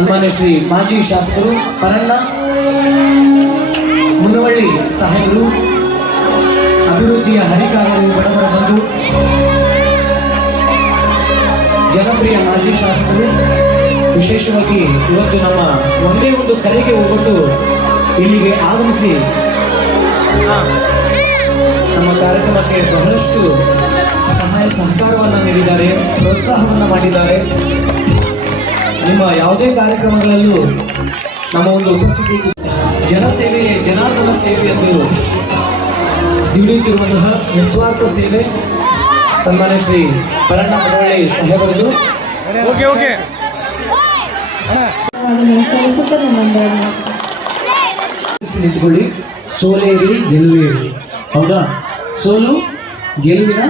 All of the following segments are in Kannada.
ಸನ್ಮಾನ್ಯ ಶ್ರೀ ಮಾಜಿ ಶಾಸಕರು ಪರಣ್ಣ ಮುನವಳ್ಳಿ ಸಾಹೇಬರು, ಅಭಿವೃದ್ಧಿಯ ಹರಿಕಾರರು ಬಡವರ ಬಂಧು, ಜನಪ್ರಿಯ ಮಾಜಿ ಶಾಸಕರು, ವಿಶೇಷವಾಗಿ ಇವತ್ತು ನಮ್ಮ ಒಂದೇ ಒಂದು ಕರೆಗೆ ಹೋಗ್ಬಿಟ್ಟು ಇಲ್ಲಿಗೆ ಆಗಮಿಸಿ ನಮ್ಮ ಕಾರ್ಯಕ್ರಮಕ್ಕೆ ಬಹಳಷ್ಟು ಸಹಾಯ ಸಹಕಾರವನ್ನು ನೀಡಿದ್ದಾರೆ, ಪ್ರೋತ್ಸಾಹವನ್ನು ಮಾಡಿದ್ದಾರೆ. ನಿಮ್ಮ ಯಾವುದೇ ಕಾರ್ಯಕ್ರಮಗಳಲ್ಲೂ ನಮ್ಮ ಒಂದು ಉಪಸ್ಥಿತಿ ಜನಸೇವೆ ಜನಾರ್ದನ ಸೇವೆ ಎಂದು ದುಡಿಯುತ್ತಿರುವಂತಹ ನಿಸ್ವಾರ್ಥ ಸೇವೆ ಸನ್ಮಾನ್ಯ ಶ್ರೀ ಪರಣ್ಣ ಮನವಳ್ಳಿ ಸಾಹೇಬರದು. ನಿಂತುಕೊಳ್ಳಿ ಸೋಲೇ ಇರಲಿ ಗೆಲುವೇ ಇರಲಿ ಹೌದಾ? ಸೋಲು ಗೆಲುವಿನ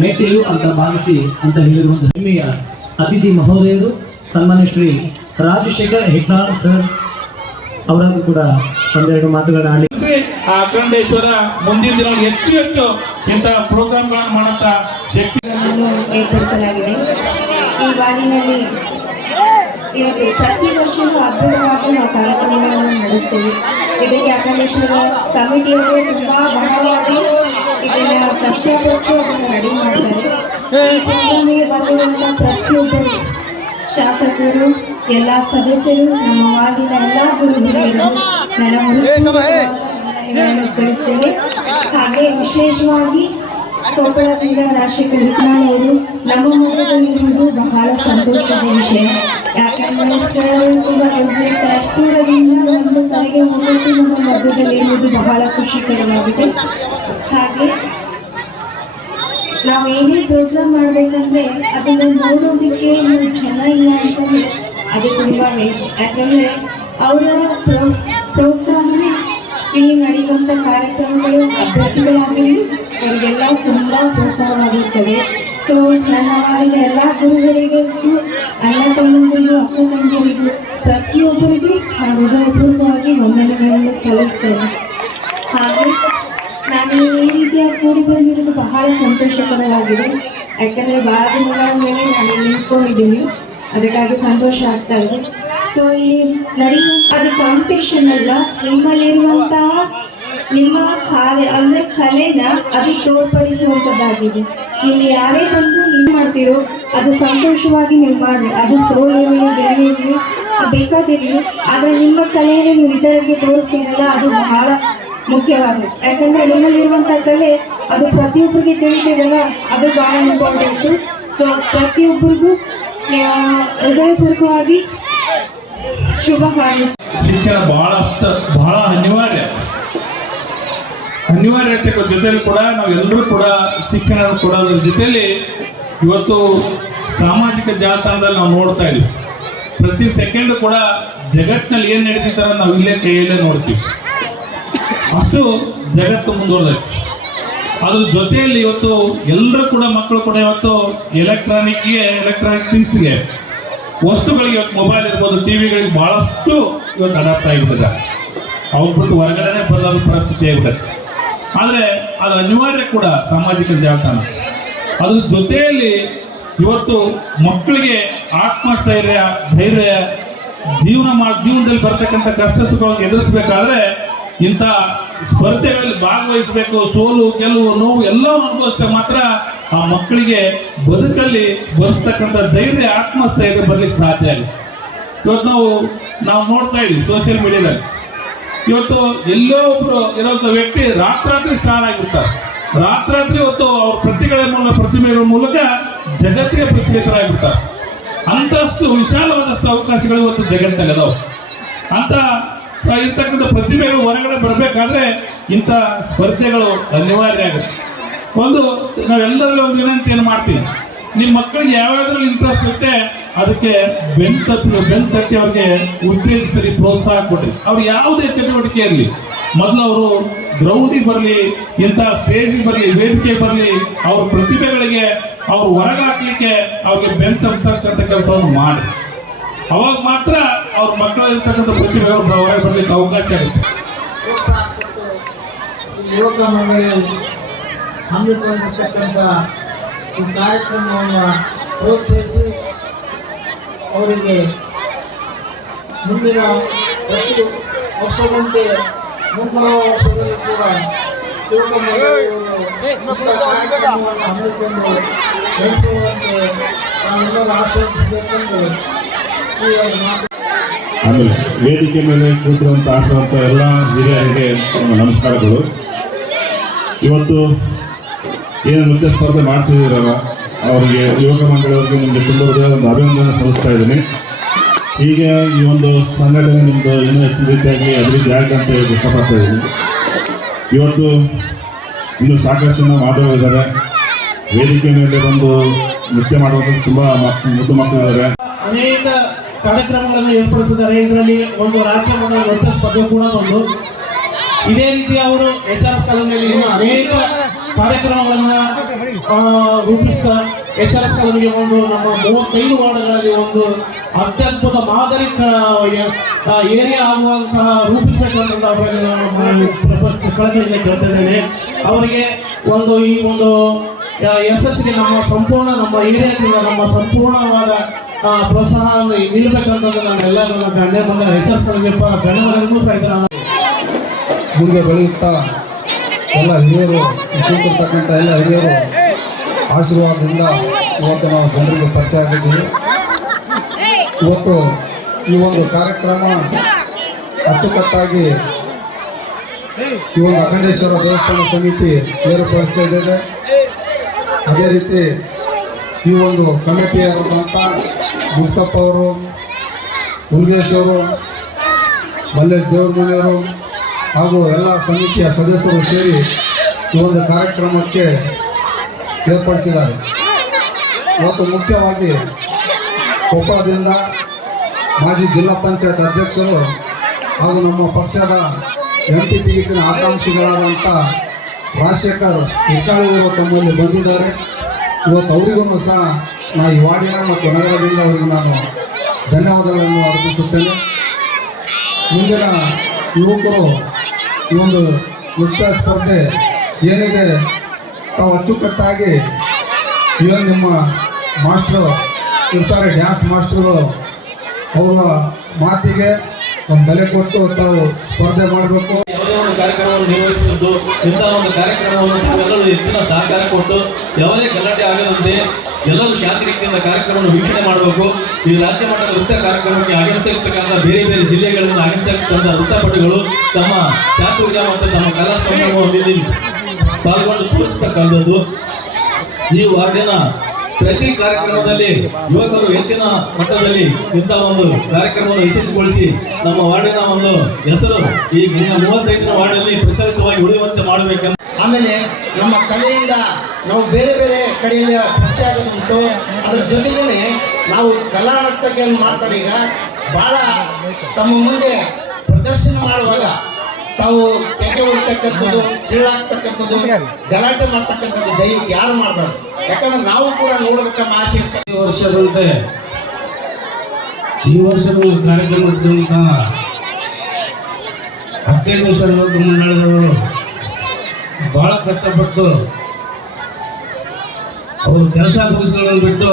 ಮೆಟ್ಟಿಲು ಅಂತ ಭಾವಿಸಿ ಅಂತ ಹೇಳಿರುವಂತಹ ಹೆಮ್ಮೆಯ ಅತಿಥಿ ಮಹೋದಯರು ಸನ್ಮಾನ್ಯ ಶ್ರೀ ರಾಜಶೇಖರ್ ಹೆಗ್ನಾಳ್ ಸರ್ ಅವರಾಗೂ ಕೂಡ ಒಂದೆರಡು ಮಾತುಗಳನ್ನ ಆಡಿ ಆ ಅಖಂಡೇಶ್ವರ ಮುಂದಿನ ದಿನ ಹೆಚ್ಚು ಹೆಚ್ಚು ಇಂತಹ ಪ್ರೋಗ್ರಾಮ್ಗಳನ್ನು ಮಾಡುತ್ತ ಶಕ್ತಿ ಏರ್ಪಡಿಸಲಾಗಿದೆ. ಈ ಬಾರಿನಲ್ಲಿ ಇವತ್ತು ಪ್ರತಿ ವರ್ಷವೂ ಅದ್ಭುತವಾಗಿ ನಾವು ಕಾರ್ಯಕ್ರಮಗಳನ್ನು ನಡೆಸ್ತೀವಿ. ಇದಕ್ಕೆ ಅಖಂಡೇಶ್ವರ ಕಮಿಟಿಯವರು ತುಂಬ ಬಹಳವಾಗಿ ಇದನ್ನು ಕಷ್ಟಪಟ್ಟು ಅದನ್ನು ರೆಡಿ ಮಾಡ್ತಾರೆ. ಈ ಪ್ರೋಗ್ರಾಮಿಗೆ ಬಂದಿರುವಂಥ ಪ್ರತಿಯೊಬ್ಬರು ಶಾಸಕರು ಎಲ್ಲ ಸದಸ್ಯರು ನಮ್ಮ ವಾರ್ಡಿನ ಎಲ್ಲ ಗುರು ಹಿರಿಯರು ನನ್ನ ಸಲ್ಲಿಸ್ತೇನೆ ಹಾಗೆ ವಿಶೇಷವಾಗಿ ಕೊಪ್ಪಳದಿಂದ ರಾಜಶೇಖರ ವಿಜ್ಞಾನಿಯರು ನಮ್ಮ ಮಧ್ಯದಲ್ಲಿರುವುದು ಬಹಳ ಸಂತೋಷದ ವಿಷಯ. ಯಾಕಂದರೆ ಸರ್ ತುಂಬ ಖುಷಿ ರಾಷ್ಟ್ರೀಯದಿಂದ ಒಂದು ಕರೆಗೆ ಹೋಗೋದು ನಮ್ಮ ಮಧ್ಯದಲ್ಲಿರುವುದು ಬಹಳ ಖುಷಿಕರವಾಗಿದೆ ಹಾಗೆ ನಾವು ಏನೇ ಪ್ರೋಗ್ರಾಮ್ ಮಾಡಬೇಕಂದ್ರೆ ಅದನ್ನು ನೋಡೋದಕ್ಕೆ ಇನ್ನು ಜನ ಇಲ್ಲ ಅಂತಂದ್ರೆ ಅದು ತುಂಬ ವೇಸ್ಟ್. ಯಾಕಂದರೆ ಅವರ ಪ್ರೋ ಪ್ರೋಗ್ರಾಮ್ನೇ ಇಲ್ಲಿ ನಡೆಯುವಂಥ ಕಾರ್ಯಕ್ರಮಗಳು, ಅಭ್ಯರ್ಥಿಗಳಾಗಲಿ ಅವರಿಗೆಲ್ಲ ತುಂಬ ಪ್ರೋತ್ಸಾಹವಾಗುತ್ತದೆ. ಸೊ ನನ್ನ ಮಾಡಿದ ಎಲ್ಲ ಗುರುಗಳಿಗೂ, ಅಣ್ಣ ತಮ್ಮಂದಿರಿಗೂ, ಅಕ್ಕ ತಂಗಿಯರಿಗೂ, ಪ್ರತಿಯೊಬ್ಬರಿಗೂ ನಾನು ಹೃದಯಪೂರ್ವಕವಾಗಿ ವಂದನೆಗಳನ್ನು ಸಲ್ಲಿಸ್ತೇನೆ. ಹಾಗೆ ರೀತಿಯಾಗಿ ಕೂಡಿ ಬಂದಿರೋದು ಬಹಳ ಸಂತೋಷಕರವಾಗಿದೆ. ಯಾಕಂದರೆ ಭಾಳ ದಿನಗಳ ಮೇಲೆ ನಾನು ನಿಂತ್ಕೊಂಡಿದ್ದೀನಿ. ಅದಕ್ಕಾಗಿ ಸಂತೋಷ ಆಗ್ತಾ ಇದೆ. ಸೊ ಈ ನಡೆಯುವಂಥ ಅದು ಕಾಂಪಿಟೇಷನ್ ಅಲ್ಲ ನಿಮ್ಮಲ್ಲಿರುವಂತಹ ನಿಮ್ಮ ಕಾರ್ಯ, ಅಂದರೆ ಕಲೆನ ಅದಕ್ಕೆ ತೋರ್ಪಡಿಸುವಂಥದ್ದಾಗಿದೆ ಇಲ್ಲಿ ಯಾರೇ ಬಂದು ನೀವು ಮಾಡ್ತೀರೋ, ಅದು ಸಂತೋಷವಾಗಿ ನೀವು ಮಾಡಿ ಅದು ಸೋಲಿರಲಿ ಗೆಲುವಿರಲಿ ಬೇಕಾದಿರಲಿ, ಆದರೆ ನಿಮ್ಮ ಕಲೆಯನ್ನು ನೀವು ಇತರರಿಗೆ ತೋರಿಸ್ತೀರಲ್ಲ, ಅದು ಬಹಳ ಮುಖ್ಯವಾಗಿದೆ ಯಾಕಂದರೆ ನಿಮ್ಮಲ್ಲಿರುವಂಥ ಕಲೆ ಅದು ಪ್ರತಿಯೊಬ್ಬರಿಗೆ ತಿಳಿದಿದೆಯಲ್ಲ, ಅದು ಬಹಳ ಇಂಪಾರ್ಟೆಂಟ್ ಸೊ ಪ್ರತಿಯೊಬ್ಬರಿಗೂ ಹೃದಯಪೂರ್ವಕವಾಗಿ ಶುಭ ಕಾರ್ಯ ಶಿಕ್ಷಣ ಬಹಳಷ್ಟು, ಬಹಳ ಅನಿವಾರ್ಯ. ಅನಿವಾರ್ಯತೆ ಜೊತೆಲಿ ಕೂಡ ನಾವೆಲ್ಲರೂ ಕೂಡ ಶಿಕ್ಷಣ ಕೊಡೋದ್ರ ಜೊತೆಲಿ ಇವತ್ತು ಸಾಮಾಜಿಕ ಜಾಲತಾಣದಲ್ಲಿ ನಾವು ನೋಡ್ತಾ ಇದ್ವಿ. ಪ್ರತಿ ಸೆಕೆಂಡ್ ಕೂಡ ಜಗತ್ತಿನಲ್ಲಿ ಏನು ನಡೀತಿದ್ದಾರೆ ನಾವು ಇಲ್ಲೇ ಕೈಯಲ್ಲೇ ನೋಡ್ತೀವಿ. ಅಷ್ಟು ಜಗತ್ತು ಮುಂದುವರೆದೈತೆ. ಅದ್ರ ಜೊತೆಯಲ್ಲಿ ಇವತ್ತು ಎಲ್ಲರೂ ಕೂಡ ಮಕ್ಕಳು ಕೂಡ ಇವತ್ತು ಎಲೆಕ್ಟ್ರಾನಿಕ್ಗೆ ಎಲೆಕ್ಟ್ರಾನಿಕ್ ಥಿಂಗ್ಸ್ಗೆ ವಸ್ತುಗಳಿಗೆ ಇವತ್ತು ಮೊಬೈಲ್ ಇರ್ಬೋದು ಟಿವಿಗಳಿಗೆ ಬಹಳಷ್ಟು ಇವತ್ತು ಅಡಾಪ್ಟ್ ಆಗಿಬಿಟ್ಟಿದೆ. ಅವ್ರು ಬಿಟ್ಟು ಹೊರಗಡೆನೆ ಬರೋದು ಪರಿಸ್ಥಿತಿ ಆಗಿಬಿಡುತ್ತೆ ಆದರೆ ಅದು ಅನಿವಾರ್ಯ ಕೂಡ ಸಾಮಾಜಿಕ ಜಾಲತಾಣ. ಅದ್ರ ಜೊತೆಯಲ್ಲಿ ಇವತ್ತು ಮಕ್ಕಳಿಗೆ ಆತ್ಮಸ್ಥೈರ್ಯ, ಧೈರ್ಯ, ಜೀವನ ಮಾಡಿ ಜೀವನದಲ್ಲಿ ಬರ್ತಕ್ಕಂಥ ಕಷ್ಟ ಸುಖಗಳನ್ನು ಎದುರಿಸಬೇಕಾದ್ರೆ ಇಂಥ ಸ್ಪರ್ಧೆಗಳಲ್ಲಿ ಭಾಗವಹಿಸಬೇಕು, ಸೋಲು, ಗೆಲುವು ನೋವು ಎಲ್ಲ ಅನುಭವಿಸಿದ್ರೆ ಮಾತ್ರ ಆ ಮಕ್ಕಳಿಗೆ ಬದುಕಲ್ಲಿ ಬರ್ತಕ್ಕಂಥ ಧೈರ್ಯ, ಆತ್ಮಸ್ಥೈರ್ಯ ಬರಲಿಕ್ಕೆ ಸಾಧ್ಯ ಆಗುತ್ತೆ ಇವತ್ತು ನಾವು ನಾವು ನೋಡ್ತಾ ಇದ್ದೀವಿ ಸೋಷಿಯಲ್ ಮೀಡಿಯಾದಲ್ಲಿ ಇವತ್ತು ಎಲ್ಲೋ ಒಬ್ಬರು ಇರೋಂಥ ವ್ಯಕ್ತಿ ರಾತ್ರಾತ್ರಿ ಸ್ಟಾರ್ ಆಗಿರ್ತಾರೆ. ರಾತ್ರಾತ್ರಿ ಇವತ್ತು ಅವ್ರ ಪ್ರತಿಗಳ ಮೂಲಕ ಪ್ರತಿಮೆಗಳ ಮೂಲಕ ಜಗತ್ತಿಗೆ ಪ್ರಚಲಿತರಾಗಿರ್ತಾರೆ. ಅಂತಷ್ಟು ವಿಶಾಲವಾದಷ್ಟು ಅವಕಾಶಗಳು ಇವತ್ತು ಜಗತ್ತಲ್ಲಿ ಅದಾವೆ. ಅಂತ ಇರ್ತಕ್ಕಂಥ ಪ್ರತಿಭೆಗಳು ಹೊರಗಡೆ ಬರಬೇಕಾದ್ರೆ ಇಂಥ ಸ್ಪರ್ಧೆಗಳು ಅನಿವಾರ್ಯ ಆಗುತ್ತೆ. ಒಂದು, ನಾವೆಲ್ಲರಲ್ಲಿ ಒಂದು ವಿನಂತಿ ಏನು ಮಾಡ್ತೀವಿ. ನಿಮ್ಮ ಮಕ್ಕಳಿಗೆ ಯಾವ್ಯಾವ್ದ್ರಲ್ಲಿ ಇಂಟ್ರೆಸ್ಟ್ ಇರುತ್ತೆ, ಅದಕ್ಕೆ ಬೆನ್ ತತ್ತಿ ಬೆನ್ ತಟ್ಟಿ ಅವ್ರಿಗೆ ಉತ್ತೇಜಿಸಲಿ ಪ್ರೋತ್ಸಾಹ ಕೊಡ್ರಿ. ಅವ್ರು ಯಾವುದೇ ಚಟುವಟಿಕೆ ಇರಲಿ. ಮೊದಲು ಅವರು ಗ್ರೌಂಡಿಗೆ ಬರಲಿ, ಇಂಥ ಸ್ಟೇಜಿಗೆ ಬರಲಿ ವೇದಿಕೆ ಬರಲಿ, ಅವ್ರ ಪ್ರತಿಭೆಗಳಿಗೆ ಅವ್ರು ಹೊರಗಾಕ್ಲಿಕ್ಕೆ ಅವ್ರಿಗೆ ಬೆನ್ ಕೆಲಸವನ್ನು ಮಾಡಿ ಅವಾಗ ಮಾತ್ರ ಅವ್ರ ಮಕ್ಕಳಲ್ಲಿರ್ತಕ್ಕಂಥ ಪ್ರತಿಭೆಗಳು ಹೊರಗೆ ಬರಲಿಕ್ಕೆ ಅವಕಾಶ ಆಗುತ್ತೆ ಯುವಕ ಮಂಡಳಿ ಹಮ್ಮಿಕೊಂಡಿರ್ತಕ್ಕಂಥ ಈ ಕಾರ್ಯಕ್ರಮವನ್ನು ಪ್ರೋತ್ಸಾಹಿಸಿ ಅವರಿಗೆ ಮುಂದಿನ ಪ್ರತಿ ವರ್ಷದಂತೆ ಮುಂಬರುವ ವರ್ಷದಲ್ಲಿ ಕೂಡ ಯುವಕ ಮಂಡಳಿಯವರು ಕಾರ್ಯಕ್ರಮವನ್ನು ಹಮ್ಮಿಕೊಂಡು ನಡೆಸುವಂತೆ ನಾವೆಲ್ಲರೂ ಮಾತು ಆಮೇಲೆ ವೇದಿಕೆ ಮೇಲೆ ಕೂತಿರುವಂಥ ಆಶ್ರವಂತ ಎಲ್ಲ ಹಿರಿಯರಿಗೆ ನಮಸ್ಕಾರಗಳು. ಇವತ್ತು ಏನು ನೃತ್ಯ ಸ್ಪರ್ಧೆ ಮಾಡ್ತಿದ್ದೀರಲ್ಲ, ಅವರಿಗೆ ಯುವಕ ಮಂಡಳಿಯವರಿಗೆ ನಿಮಗೆ ತುಂಬ ಒಂದು ಅಭಿನಂದನೆ ಸಲ್ಲಿಸ್ತಾ ಇದ್ದೀನಿ. ಹೀಗೆ ಈ ಒಂದು ಸಂಘಟನೆ ನಿಮ್ಮದು ಇನ್ನೂ ಹೆಚ್ಚಿನ ರೀತಿಯಾಗಿ ಅಭಿವೃದ್ಧಿ ಆಗಿದೆ ಅಂತ ಹೇಳಿ ಇಷ್ಟಪಡ್ತಾ ಇದ್ದೀನಿ. ಇವತ್ತು ಇನ್ನೂ ಸಾಕಷ್ಟು ಜನ ಮಾತಾಡಿದ್ದಾರೆ ವೇದಿಕೆ ಮೇಲೆ ಬಂದು ನೃತ್ಯ ಮಾಡುವಂಥ ತುಂಬ ಮುದ್ದು ಮಕ್ಕಳಿದ್ದಾರೆ. ಕಾರ್ಯಕ್ರಮಗಳನ್ನು ಏರ್ಪಡಿಸಿದ್ದಾರೆ. ಇದರಲ್ಲಿ ಒಂದು ರಾಜ್ಯ ಮಟ್ಟದ ನೃತ್ಯ ಸ್ಪರ್ಧೆ ಕೂಡ ಬಂದು, ಇದೇ ರೀತಿ ಅವರು ಎಚ್ ಆರ್ ಕಾಲೋನಿಯಲ್ಲಿ ಇನ್ನು ಅನೇಕ ಕಾರ್ಯಕ್ರಮಗಳನ್ನು ರೂಪಿಸ್ತಾ ಎಚ್ ಆರ್ ಎಸ್ ಕಾಲೋನಿಗೆ ಒಂದು ನಮ್ಮ ಮೂವತ್ತೈದು ವಾರ್ಡ್ಗಳಲ್ಲಿ ಒಂದು ಅತ್ಯದ್ಭುತ ಮಾದರಿ ಏರಿಯಾ ಆಗುವಂತಹ ರೂಪಿಸಬೇಕಂತ ಕಳಕಳಿಯಿಂದ ಕೇಳ್ತಾ ಇದ್ದೇನೆ. ಅವರಿಗೆ ಒಂದು ಈ ಒಂದು ಯಶಸ್ಸಿಗೆ ನಮ್ಮ ಸಂಪೂರ್ಣ ನಮ್ಮ ಏರಿಯಾದಿಂದ ನಮ್ಮ ಸಂಪೂರ್ಣವಾದ ಆ, ಪ್ರೋತ್ಸಾಹವನ್ನು ನೀಡಬೇಕಂತಂದು ನಾನು ಎಲ್ಲ ನನ್ನ ಗಣ್ಯ ಬಂದ ಎಚ್ ಎಸ್ ಗಣ್ಯಮರಿಗೂ ಸಹಿತ ನಾನು ಮುಂದೆ ಬೆಳೆಯುತ್ತಾ ಎಲ್ಲ ಹಿರಿಯರು ಕೂತಿರ್ತಕ್ಕಂಥ ಎಲ್ಲ ಹಿರಿಯರು ಆಶೀರ್ವಾದದಿಂದ ಇವತ್ತು ನಾವು ಜನರಿಗೆ ಪರಿಚಯ ಆಗಿದ್ದೀವಿ. ಇವತ್ತು ಈ ಒಂದು ಕಾರ್ಯಕ್ರಮ ಅಚ್ಚುಕಟ್ಟಾಗಿ ಈ ಒಂದು ಅಖಂಡೇಶ್ವರ ದೇವಸ್ಥಾನ ಸಮಿತಿ ಏರ್ಪಡಿಸ್ತಾ ಇದ್ದೇವೆ ಅದೇ ರೀತಿ ಈ ಒಂದು ಕಮಿಟಿಯಾದಂಥ ಮುಕ್ತಪ್ಪ ಅವರು ಮುರುಗೇಶ್ ಅವರು ಮಲ್ಲೇಶ್ ದೇವರಮನೆಯವರು ಹಾಗೂ ಎಲ್ಲ ಸಮಿತಿಯ ಸದಸ್ಯರು ಸೇರಿ ಈ ಒಂದು ಕಾರ್ಯಕ್ರಮಕ್ಕೆ ಏರ್ಪಡಿಸಿದ್ದಾರೆ. ಇವತ್ತು ಮುಖ್ಯವಾಗಿ ಕೊಪ್ಪಳದಿಂದ ಮಾಜಿ ಜಿಲ್ಲಾ ಪಂಚಾಯತ್ ಅಧ್ಯಕ್ಷರು ಹಾಗೂ ನಮ್ಮ ಪಕ್ಷದ ಎಂ ಪಿ ಟಿಕೆಟಿನ ಆಕಾಂಕ್ಷಿಗಳಾದಂಥ ರಾಜಶೇಖರ್ ಹಿಟ್ಟಾಳಿ ಅವರು ತಮ್ಮಲ್ಲಿ ಬಂದಿದ್ದಾರೆ. ಇವತ್ತು ಅವರಿಗೂ ಸಹ ನಾ ಈ ವಾರ್ಡಿನ ಮತ್ತು ನಗರದಿಂದ ಅವರಿಗೆ ನಾನು ಧನ್ಯವಾದಗಳನ್ನು ಅರ್ಪಿಸುತ್ತೇನೆ. ಮುಂದಿನ ಯುವಕರು ಈ ಒಂದು ನೃತ್ಯ ಸ್ಪರ್ಧೆ ಏನಿದೆ ತಾವು ಅಚ್ಚುಕಟ್ಟಾಗಿ ಏನು ನಿಮ್ಮ ಮಾಸ್ಟ್ರು ಇರ್ತಾರೆ ಡ್ಯಾನ್ಸ್ ಮಾಸ್ಟ್ರುಗಳು ಅವರ ಮಾತಿಗೆ ಬೆಲೆ ಕೊಟ್ಟು ತಾವು ಸ್ಪರ್ಧೆ ಮಾಡಬೇಕು. ಯಾವುದೇ ಒಂದು ಕಾರ್ಯಕ್ರಮವನ್ನು ನಿರ್ವಹಿಸುವುದು ಇಂತಹ ಒಂದು ಕಾರ್ಯಕ್ರಮವನ್ನು ತಾವೆಲ್ಲರೂ ಹೆಚ್ಚಿನ ಸಹಕಾರ ಕೊಟ್ಟು ಯಾವುದೇ ಗಲಾಟೆ ಆಗದಂತೆ ಎಲ್ಲರೂ ಶಾಂತಿ ರೀತಿಯಿಂದ ಕಾರ್ಯಕ್ರಮವನ್ನು ವೀಕ್ಷಣೆ ಮಾಡಬೇಕು. ಈ ರಾಜ್ಯ ಮಟ್ಟದ ನೃತ್ಯ ಕಾರ್ಯಕ್ರಮಕ್ಕೆ ಆಗಮಿಸಿರ್ತಕ್ಕಂಥ ಬೇರೆ ಬೇರೆ ಜಿಲ್ಲೆಗಳಿಂದ ಆಗಮಿಸಿರ್ತಕ್ಕಂಥ ವೃತ್ತಪಟುಗಳು ತಮ್ಮ ಚಾತುರ್ಯ ಮತ್ತು ತಮ್ಮ ಕಲಾ ಸಂಗಮವನ್ನು ಪಾಲ್ಗೊಂಡು ತೋರಿಸ್ತಕ್ಕಂಥದ್ದು ಈ ವಾರ್ಡಿನ ಪ್ರತಿ ಕಾರ್ಯಕ್ರಮದಲ್ಲಿ ಯುವಕರು ಹೆಚ್ಚಿನ ಮಟ್ಟದಲ್ಲಿ ಇಂತಹ ಒಂದು ಕಾರ್ಯಕ್ರಮವನ್ನು ಯಶಸ್ವಿಗೊಳಿಸಿ ನಮ್ಮ ವಾರ್ಡಿನ ಒಂದು ಹೆಸರು ಈ ಮೂವತ್ತೈದನೇ ವಾರ್ಡಲ್ಲಿ ಪ್ರಚಲಿತವಾಗಿ ಉಳಿಯುವಂತೆ ಮಾಡಬೇಕೆಂದು ಆಮೇಲೆ ನಮ್ಮ ಕಲೆಯಿಂದ ನಾವು ಬೇರೆ ಬೇರೆ ಕಡೆಯಲ್ಲಿ ಪರಿಚಯ ಆಗೋದುಂಟು ಅದ್ರ ಜೊತೆಗೇ ನಾವು ಕಲಾ ನರ್ತಕಿಯನ್ನು ಮಾಡ್ತಾರೆ ಈಗ. ಭಾಳ ತಮ್ಮ ಮುಂದೆ ಪ್ರದರ್ಶನ ಮಾಡುವಾಗ ತಾವು ಕೆಕೆ ಹೊಡಿತಕ್ಕಂಥದ್ದು ಸಿಳ್ಳಾಗ್ತಕ್ಕಂಥದ್ದು ಗಲಾಟೆ ಮಾಡ್ತಕ್ಕಂಥದ್ದು ದಯವಿಟ್ಟು ಯಾರು ಮಾಡಬಾರ್ದು? ಯಾಕಂದ್ರೆ ನಾವು ಕೂಡ ನೋಡ್ಬೇಕಮ್ಮ ಆಸೆ ಇರ್ತದೆ. ಈ ವರ್ಷದಂತೆ, ಈ ವರ್ಷದ ಕಾರ್ಯಕ್ರಮದಂತ ಅಕ್ಕೇಶ್ವರ ಮಂಡಳದವರು ಬಹಳ ಕಷ್ಟಪಟ್ಟು ಅವರು ಕೆಲಸ ಮುಗಿಸ್ಕೊಳ್ಳೋದು ಬಿಟ್ಟು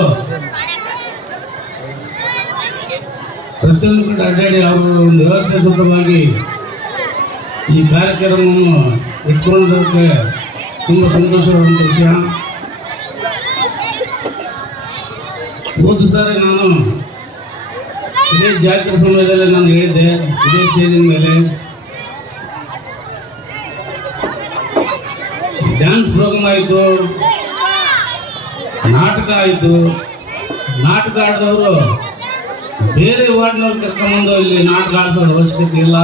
ಪ್ರತಿಯೊಂದು ಕಡೆ ಅಡ್ಡಾಡಿ ಅವರು ಒಂದು ವ್ಯವಸ್ಥಿತವಾಗಿ ಈ ಕಾರ್ಯಕ್ರಮವನ್ನು ಇಟ್ಕೊಳ್ಳೋದಕ್ಕೆ ತುಂಬ ಸಂತೋಷವಾದಂಥ ವಿಷಯ. ಹೋದ ಸಾರಿ ನಾನು ಇದೇ ಜಾತ್ರೆ ಸಮಯದಲ್ಲಿ ನಾನು ಹೇಳಿದ್ದೆ, ಇದೇ ಸ್ಟೇಜಿನ ಮೇಲೆ. ಡ್ಯಾನ್ಸ್ ಪ್ರೋಗ್ರಾಮ್ ಆಯಿತು, ನಾಟಕ ಆಯಿತು. ನಾಟಕ ಆಡಿದವರು ಬೇರೆ ವಾರ್ಡ್ನವ್ರು ಕರ್ಕೊಂಬಂದು ಇಲ್ಲಿ ನಾಟಕ ಆಡಿಸೋ ಅವಶ್ಯಕತೆ ಇಲ್ಲ.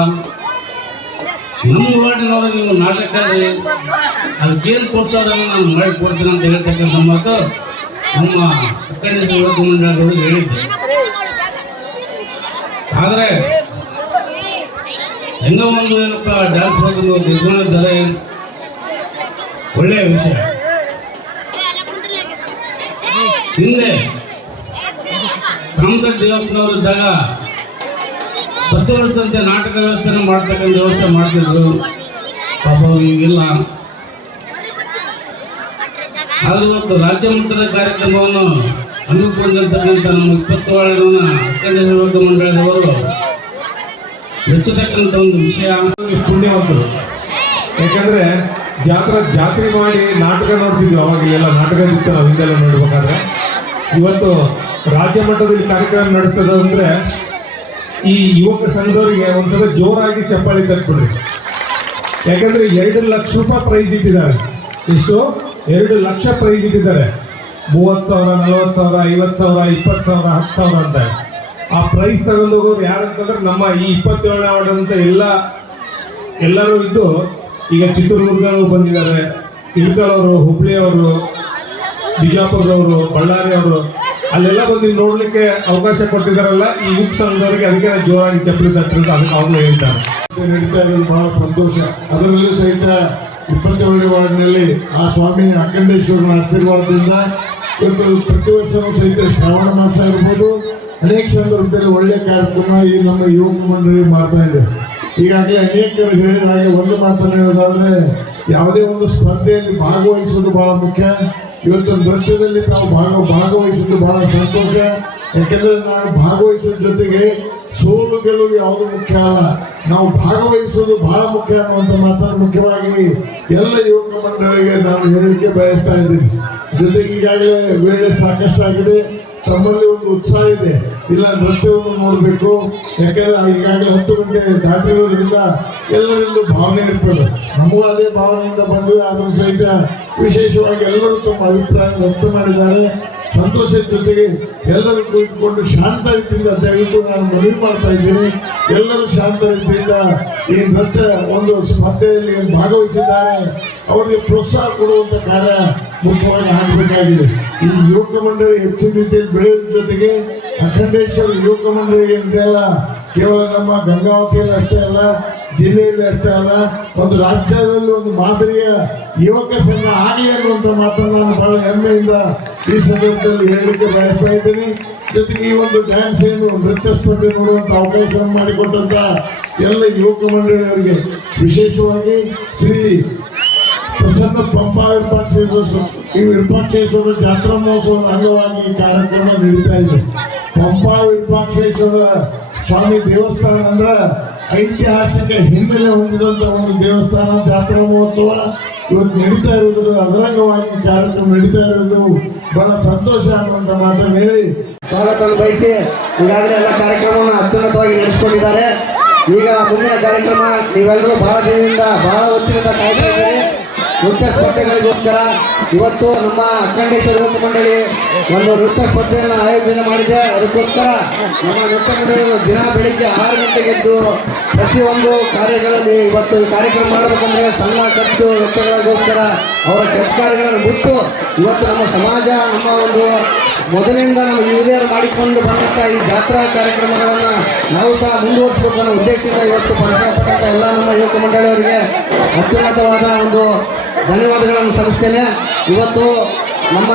ನಮ್ಮ ವಾರ್ಡಿನವರು ನೀವು ನಾಟಕ ಅದಕ್ಕೇನು ಪ್ರೋತ್ಸಾಹ ನಾನು ಮಾಡಿ ಕೊಡ್ತೀನಿ ಅಂತ ಹೇಳ್ತಕ್ಕಂಥ ಮಾತು ನಮ್ಮ ಕಣ್ಣಿನ ಮಂಡಳದವರು ಹೇಳಿದ್ದೆ. ಆದರೆ, ಹೆಂಗೋ ಒಂದು ಏನಪ್ಪ ಡ್ಯಾನ್ಸ್ ಪ್ರೋಗ್ರಾಮ್ ಇದ್ದಾರೆ ಒಳ್ಳೆಯ ವಿಷಯ. ಹಿಂದೆ ಪ್ರಮುಖ ದೇವಪ್ಪನವರು ಇದ್ದಾಗ ಪ್ರತಿ ವರ್ಷದಂತೆ ನಾಟಕ ವ್ಯವಸ್ಥೆ ಮಾಡ್ತಕ್ಕಂಥ ವ್ಯವಸ್ಥೆ ಮಾಡ್ತಿದ್ರು. ಪಾಪ ಈಗಿಲ್ಲ ಆದ್ರೆ ಇವತ್ತು ರಾಜ್ಯ ಮಟ್ಟದ ಕಾರ್ಯಕ್ರಮವನ್ನು ಹಮ್ಮಿಕೊಂಡಿರ್ತಕ್ಕಂಥ ನಮ್ಮ ಇಪ್ಪತ್ತು ವಾರ್ಡಿನ ಅಖಂಡ ಯುವಕ ಮಂಡಳದವರು ಮೆಚ್ಚತಕ್ಕಂಥ ಒಂದು ವಿಷಯ. ಪುಣ್ಯವಂತರು ಯಾಕಂದ್ರೆ ಜಾತ್ರೆ ಜಾತ್ರೆ ಮಾಡಿ ನಾಟಕ ನೋಡ್ತಿದ್ವಿ ಅವಾಗ ಎಲ್ಲ ನಾಟಕ ಇತ್ತು ನಾವು ಹಿಂದೆಲ್ಲ ನೋಡ್ಬೇಕಾದ್ರೆ. ಇವತ್ತು ರಾಜ್ಯ ಮಟ್ಟದಲ್ಲಿ ಕಾರ್ಯಕ್ರಮ ನಡೆಸೋದು ಅಂದ್ರೆ ಈ ಯುವಕ ಸಂಘದವರಿಗೆ ಒಂದ್ಸಲ ಜೋರಾಗಿ ಚಪ್ಪಾಳಿ ತಟ್ಬಿಡ್ರಿ. ಯಾಕಂದ್ರೆ ಎರಡು ಲಕ್ಷ ರೂಪಾಯಿ ಪ್ರೈಸ್ ಇಟ್ಟಿದ್ದಾರೆ. ಎಷ್ಟು? ಎರಡು ಲಕ್ಷ ಪ್ರೈಸ್ ಇಟ್ಟಿದ್ದಾರೆ. ಮೂವತ್ತು ಸಾವಿರ, ನಲವತ್ತು ಸಾವಿರ, ಐವತ್ತು ಸಾವಿರ, ಇಪ್ಪತ್ತು ಸಾವಿರ, ಹತ್ತು ಸಾವಿರ ಅಂತ. ಆ ಪ್ರೈಸ್ ತಗೊಂಡು ಹೋಗೋರು ಯಾರಂತಂದ್ರೆ ನಮ್ಮ ಈ ಇಪ್ಪತ್ತೇಳನೇ ಅಂತ ಎಲ್ಲ, ಎಲ್ಲರೂ ಇದ್ದು ಈಗ ಚಿತ್ರದುರ್ಗದವರು ಬಂದಿದ್ದಾರೆ. ಇಳ್ಕಲವರು ಹುಬ್ಳಿಯವರು ಬಿಜಾಪುರದವರು, ಬಳ್ಳಾರಿ ಅವರು. ಅಲ್ಲೆಲ್ಲ ಬಂದು ನೋಡ್ಲಿಕ್ಕೆ ಅವಕಾಶ ಕೊಟ್ಟಿದ್ದಾರಲ್ಲ, ಈ ಯುಗ್ ಸಂಘದವರಿಗೆ ಅದಕ್ಕೆ ಜೋರಾಗಿ ಚಪ್ಪಲಿ ತಟ್ಟಿರುತ್ತೆ ಅದಕ್ಕೆ ಅವರು ಹೇಳ್ತಾರೆ. ನಡೀತಾ ಇರೋದು ಬಹಳ ಸಂತೋಷ. ಅದರಲ್ಲೂ ಸಹಿತ ಇಪ್ಪತ್ತೇಳನೇ ವಾರ್ಡ್ನಲ್ಲಿ ಆ ಸ್ವಾಮಿ ಅಖಂಡೇಶ್ವರನ ಆಶೀರ್ವಾದದಿಂದ ಇವತ್ತು ಪ್ರತಿ ವರ್ಷವೂ ಸಹಿತ ಶ್ರಾವಣ ಮಾಸ ಇರ್ಬೋದು. ಅನೇಕ ಸಂದರ್ಭದಲ್ಲಿ ಒಳ್ಳೆಯ ಕಾರ್ಯಕ್ರಮ ಈ ನಮ್ಮ ಯುವಕ ಮಂಡಳಿ ಮಾಡ್ತಾ ಇದೆ. ಈಗಾಗಲೇ ಅನೇಕರು ಹೇಳಿದ ಹಾಗೆ ಒಂದು ಮಾತನ್ನು ಹೇಳೋದಾದರೆ, ಯಾವುದೇ ಒಂದು ಸ್ಪರ್ಧೆಯಲ್ಲಿ ಭಾಗವಹಿಸೋದು ಬಹಳ ಮುಖ್ಯ. ಇವತ್ತು ನೃತ್ಯದಲ್ಲಿ ತಾವು ಭಾಗ, ಭಾಗವಹಿಸಿದ್ದು ಬಹಳ ಸಂತೋಷ. ಯಾಕೆಂದರೆ ನಾವು ಭಾಗವಹಿಸಿದ ಜೊತೆಗೆ ಸೋಲು ಗೆಲುವು ಯಾವುದು ಮುಖ್ಯ ಅಲ್ಲ. ನಾವು ಭಾಗವಹಿಸೋದು ಬಹಳ ಮುಖ್ಯ ಅನ್ನುವಂಥ ಮಾತನ್ನು ಮುಖ್ಯವಾಗಿ ಎಲ್ಲ ಯುವಕ ಮಂಡಳಿಗೆ ನಾನು ಹೇಳಲಿಕ್ಕೆ ಬಯಸ್ತಾ ಇದ್ದೀನಿ. ಜೊತೆಗೆ ಈಗಾಗಲೇ ವೇಳೆ ಸಾಕಷ್ಟು ಆಗಿದೆ ತಮ್ಮಲ್ಲಿ ಒಂದು ಉತ್ಸಾಹ ಇದೆ. ಇಲ್ಲ, ನೃತ್ಯವನ್ನು ನೋಡಬೇಕು. ಯಾಕೆಂದ್ರೆ ಈಗಾಗಲೇ ಹತ್ತು ಗಂಟೆ ದಾಟಿರೋದ್ರಿಂದ ಎಲ್ಲರಿಂದು ಭಾವನೆ ಇರ್ತದೆ. ನಮಗೂ ಅದೇ ಭಾವನೆಯಿಂದ ಬಂದ್ವಿ. ಆದರೂ ಸಹಿತ ವಿಶೇಷವಾಗಿ ಎಲ್ಲರೂ ತಮ್ಮ ಅಭಿಪ್ರಾಯ ವ್ಯಕ್ತ ಮಾಡಿದ್ದಾರೆ. ಸಂತೋಷದ ಜೊತೆಗೆ ಎಲ್ಲರೂ ಕುಳಿತುಕೊಂಡು ಶಾಂತ ರೀತಿಯಿಂದ ದಯವಿಟ್ಟು ನಾನು ಮನವಿ ಮಾಡ್ತಾ ಇದ್ದೀನಿ. ಎಲ್ಲರೂ ಶಾಂತ ರೀತಿಯಿಂದ ಈ ನೃತ್ಯ ಒಂದು ಸ್ಪರ್ಧೆಯಲ್ಲಿ ಭಾಗವಹಿಸಿದ್ದಾರೆ. ಅವರಿಗೆ ಪ್ರೋತ್ಸಾಹ ಕೊಡುವಂಥ ಕಾರ್ಯ ಮುಖ್ಯವಾಗಿ ಆಗಬೇಕಾಗಿದೆ. ಈ ಯುವಕ ಮಂಡಳಿ ಹೆಚ್ಚಿನ ರೀತಿಯಲ್ಲಿ ಬೆಳೆಯೋದ್ರ ಜೊತೆಗೆ ಅಖಂಡೇಶ್ವರ ಯುವಕ ಮಂಡಳಿ ಏನಿದೆಯಲ್ಲ ಕೇವಲ ನಮ್ಮ ಗಂಗಾವತಿಯಲ್ಲಿ ಅಷ್ಟೇ ಅಲ್ಲ, ಜಿಲ್ಲೆಯಲ್ಲಿ ಅಷ್ಟೇ ಅಲ್ಲ, ಒಂದು ರಾಜ್ಯದಲ್ಲಿ ಒಂದು ಮಾದರಿಯ ಯುವಕ ಸಂಘ ಆಗಲಿ ಅನ್ನುವಂಥ ಮಾತನ್ನು ನಾನು ಬಹಳ ಹೆಮ್ಮೆಯಿಂದ ಈ ಸಂದರ್ಭದಲ್ಲಿ ಹೇಳಲಿಕ್ಕೆ ಬಯಸ್ತಾ ಇದ್ದೀನಿ. ಜೊತೆಗೆ ಈ ಒಂದು ಡ್ಯಾನ್ಸ್ ಏನು ನೃತ್ಯ ಸ್ಪರ್ಧೆ ನೋಡುವಂಥ ಅವಕಾಶವನ್ನು ಮಾಡಿಕೊಟ್ಟಂಥ ಎಲ್ಲ ಯುವಕ ಮಂಡಳಿಯವರಿಗೆ ವಿಶೇಷವಾಗಿ ಶ್ರೀ ಪ್ರಸನ್ನ ಪಂಪ ಈ ವಿರೂಪಾಕ್ಷೇಶ್ವರ ಜಾತ್ರಾ ಮಹೋತ್ಸವದ ಅಂಗವಾಗಿ ಈ ಕಾರ್ಯಕ್ರಮ ನಡೀತಾ ಇದೆ. ಪಂಪ ವಿರೂಪಾಕ್ಷೇಶ್ವರ ಸ್ವಾಮಿ ದೇವಸ್ಥಾನ ಅಂದ್ರೆ ಐತಿಹಾಸಿಕ ಹಿನ್ನೆಲೆ ಹೊಂದಿದಂತ ಒಂದು ದೇವಸ್ಥಾನ, ಜಾತ್ರಾ ಮಹೋತ್ಸವ ಇವತ್ತು ನಡೀತಾ ಇರೋದು. ಅದರಂಗವಾಗಿ ಕಾರ್ಯಕ್ರಮ ನಡೀತಾ ಇರೋದು. ಬಹಳ ಸಂತೋಷ ಅನ್ನುವಂಥ ಮಾತನ್ನು ಹೇಳಿ. ಸ್ವಾಗತವನ್ನು ಬಯಸಿ ಈಗಾಗಲೇ ಎಲ್ಲ ಕಾರ್ಯಕ್ರಮವನ್ನು ಅತ್ಯುನ್ನತವಾಗಿ ನಡೆಸಿಕೊಂಡಿದ್ದಾರೆ. ಈಗ ಮುಂದಿನ ಕಾರ್ಯಕ್ರಮ ನೀವೆಲ್ಲರೂ ಬಹಳ ದಿನದಿಂದ ಬಹಳ ಹೊತ್ತಿನಿಂದ ಕಾಯ್ತಾ ಇದ್ದೀರಿ. ನೃತ್ಯ ಸ್ಪರ್ಧೆಗಳಿಗೋಸ್ಕರ ಇವತ್ತು ನಮ್ಮ ಅಖಂಡೇಶ್ವರ ಯುವಕ ಮಂಡಳಿ ಒಂದು ನೃತ್ಯ ಸ್ಪರ್ಧೆಯನ್ನು ಆಯೋಜನೆ ಮಾಡಿದೆ. ಅದಕ್ಕೋಸ್ಕರ ನಮ್ಮ ನೃತ್ಯ ಮಂಡಳಿಗಳು ದಿನ ಬೆಳಿಗ್ಗೆ ಆರು ಗಂಟೆಗೆ ಎದ್ದು ಪ್ರತಿಯೊಂದು ಕಾರ್ಯಗಳಲ್ಲಿ ಇವತ್ತು ಈ ಕಾರ್ಯಕ್ರಮ ಮಾಡಬೇಕಂದ್ರೆ ಸಣ್ಣ ಖರ್ಚು ವೆಚ್ಚಗಳಿಗೋಸ್ಕರ ಅವರ ಕೆಲಸ ಕಾರ್ಯಗಳನ್ನು ಬಿಟ್ಟು ಇವತ್ತು ನಮ್ಮ ಸಮಾಜ, ನಮ್ಮ ಒಂದು ಮೊದಲಿನಿಂದ ನಮ್ಮ ಹಿರಿಯರು ಮಾಡಿಕೊಂಡು ಬಂದಂಥ ಈ ಜಾತ್ರಾ ಕಾರ್ಯಕ್ರಮಗಳನ್ನು ನಾವು ಸಹ ಮುಂದುವರಿಸಬೇಕು ಅನ್ನೋ ಉದ್ದೇಶದಿಂದ ಇವತ್ತು ಪರಿಸರಪಟ್ಟಂಥ ಎಲ್ಲ ನಮ್ಮ ಯುವಕ ಮಂಡಳಿಯವರಿಗೆ ಅತ್ಯುನ್ನತವಾದ ಒಂದು ಧನ್ಯವಾದಗಳನ್ನು ಸಲ್ಲಿಸ್ತೇನೆ. ಇವತ್ತು ನಮ್ಮ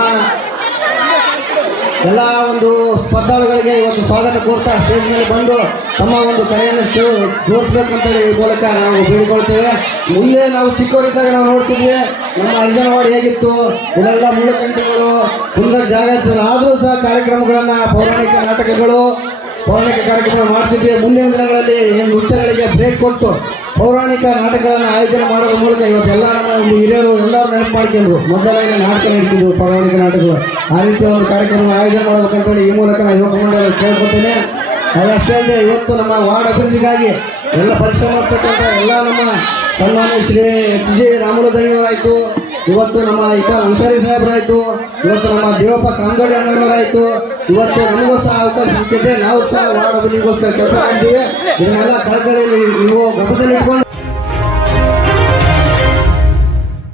ಎಲ್ಲ ಒಂದು ಸ್ಪರ್ಧಾಳುಗಳಿಗೆ ಇವತ್ತು ಸ್ವಾಗತ ಕೋರ್ತಾ ಸ್ಟೇಜ್ ಮೇಲೆ ಬಂದು ತಮ್ಮ ಒಂದು ಕಲೆಯನ್ನು ಶೋ- ತೋರಿಸ್ಬೇಕಂತೇಳಿ ಈ ಮೂಲಕ ನಾವು ಬೇಡಿಕೊಳ್ತೇವೆ. ಮುಂದೆ ನಾವು ಚಿಕ್ಕವರಿದ್ದಾಗ ನಾವು ನೋಡ್ತಿದ್ವಿ, ನಮ್ಮ ಅಂಜನವಾಡಿ ಹೇಗಿತ್ತು, ಇಲ್ಲೆಲ್ಲ ಮುಳ್ಳಕಂಟಿಗಳು ಕುಂದ್ರ ಜಾಗ ಆದರೂ ಸಹ ಕಾರ್ಯಕ್ರಮಗಳನ್ನು, ಪೌರಾಣಿಕ ನಾಟಕಗಳು, ಪೌರಾಣಿಕ ಕಾರ್ಯಕ್ರಮ ಮಾಡ್ತಿದ್ವಿ. ಮುಂದಿನ ದಿನಗಳಲ್ಲಿ ಏನು ನೃತ್ಯಗಳಿಗೆ ಬ್ರೇಕ್ ಕೊಟ್ಟು ಪೌರಾಣಿಕ ನಾಟಕಗಳನ್ನು ಆಯೋಜನೆ ಮಾಡೋದ್ರ ಮೂಲಕ ಇವತ್ತೆಲ್ಲ ಒಂದು ಹಿರಿಯರು ಎಲ್ಲರೂ ನೆನಪು ಮಾಡ್ಕೊಂಡ್ರು ಮೊದಲಾಗಿ ನಾಟಕ ನಡೀತಿದ್ವು, ಪೌರಾಣಿಕ ನಾಟಕಗಳು. ಆ ರೀತಿಯ ಒಂದು ಕಾರ್ಯಕ್ರಮ ಆಯೋಜನೆ ಮಾಡಬೇಕಂತೇಳಿ ಈ ಮೂಲಕ ನಾನು ಯುವಕ ಮಂಡಳಿ ಕೇಳ್ಕೊತೇನೆ. ಅದಷ್ಟೇ ಅಲ್ಲದೆ ಇವತ್ತು ನಮ್ಮ ವಾರ್ಡ್ ಅಭಿವೃದ್ಧಿಗಾಗಿ ಎಲ್ಲ ಪರಿಶ್ರಮ ಪಟ್ಟಂತ ಎಲ್ಲ ನಮ್ಮ ಸನ್ಮಾನ್ಯ ಶ್ರೀ ಎಚ್ ಜಿ ರಾಮುಲದಣಿಯವರಾಯಿತು ಇವತ್ತು ನಮ್ಮ ಇಬ್ಬರು ಅನ್ಸಾರಿ ಸಾಹೇಬರಾಯಿತು, ಇವತ್ತು ನಮ್ಮ ದೇವಪ್ಪ ಕಾಂದೋಡಿ ಅಣ್ಣನವರಾಯ್ತು, ಇವತ್ತು ನಮಗೂ ಸಹ ಅವಕಾಶ ಸಿಕ್ಕಿದೆ. ನಾವು ಸಹ ವಾರ್ಡ್ ಅಭಿವೃದ್ಧಿಗೋಸ್ಕರ ಕೆಲಸ ಮಾಡ್ತೀವಿ. ಇದನ್ನೆಲ್ಲ ಕಳಕಳಿಯಲ್ಲಿ ನೀವು ಗಮನದಲ್ಲಿ ಇಟ್ಕೊಂಡು